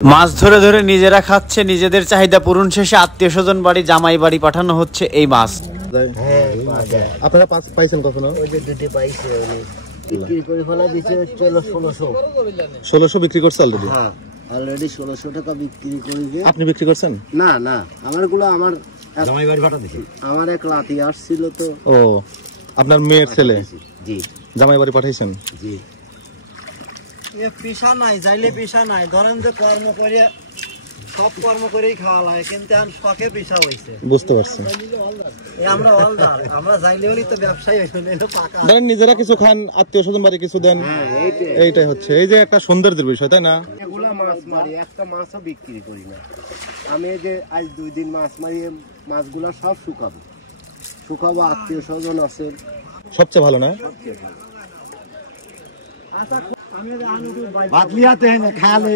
মাছ ধরে ধরে নিজেরা খাচ্ছে, নিজেদের চাহিদা পূরণ শেষে আত্মীয় স্বজন বাড়ি, জামাই বাড়ি পাঠানো হচ্ছে এই মাছ। আপনারা পাইছেন কখনো? ষোলোশো বিক্রি করছে অলরেডি? হ্যাঁ, অলরেডি 1600 টাকা বিক্রি করে। আপনি বিক্রি করছেন? না না, আমারগুলো আমার জামাই বাড়ি পাঠা দিছি। আমার এক লাতি আসছিল তো। ও, আপনার মেয়ের ছেলে? জি। জামাই বাড়ি পাঠাইছেন? জি। পেশা নাই, যাইলে পেশা নাই। ধরেন যে কর্ম করে, সব কর্ম করেই খাওয়া লাগে, কিন্তু শখে পেশা হয়েছে। বুঝতে পারছি। আমরা অলদার, আমরা যাইলে হলেই তো ব্যবসায়ী হয়েছে। ধরেন নিজেরা কিছু খান, আত্মীয় স্বজন বাড়ি কিছু দেন, এইটাই হচ্ছে এই যে একটা সৌন্দর্যের বিষয়, তাই না? এগুলা মাছ মারি, একটা মাছও বিক্রি করি না। আমি এই যে আজ 2 দিন মাছ মারি, মাছগুলা সব শুকাবো, আত্মীয় স্বজন আছে। সবচেয়ে ভালো না? ভাত লিয়াতে খালে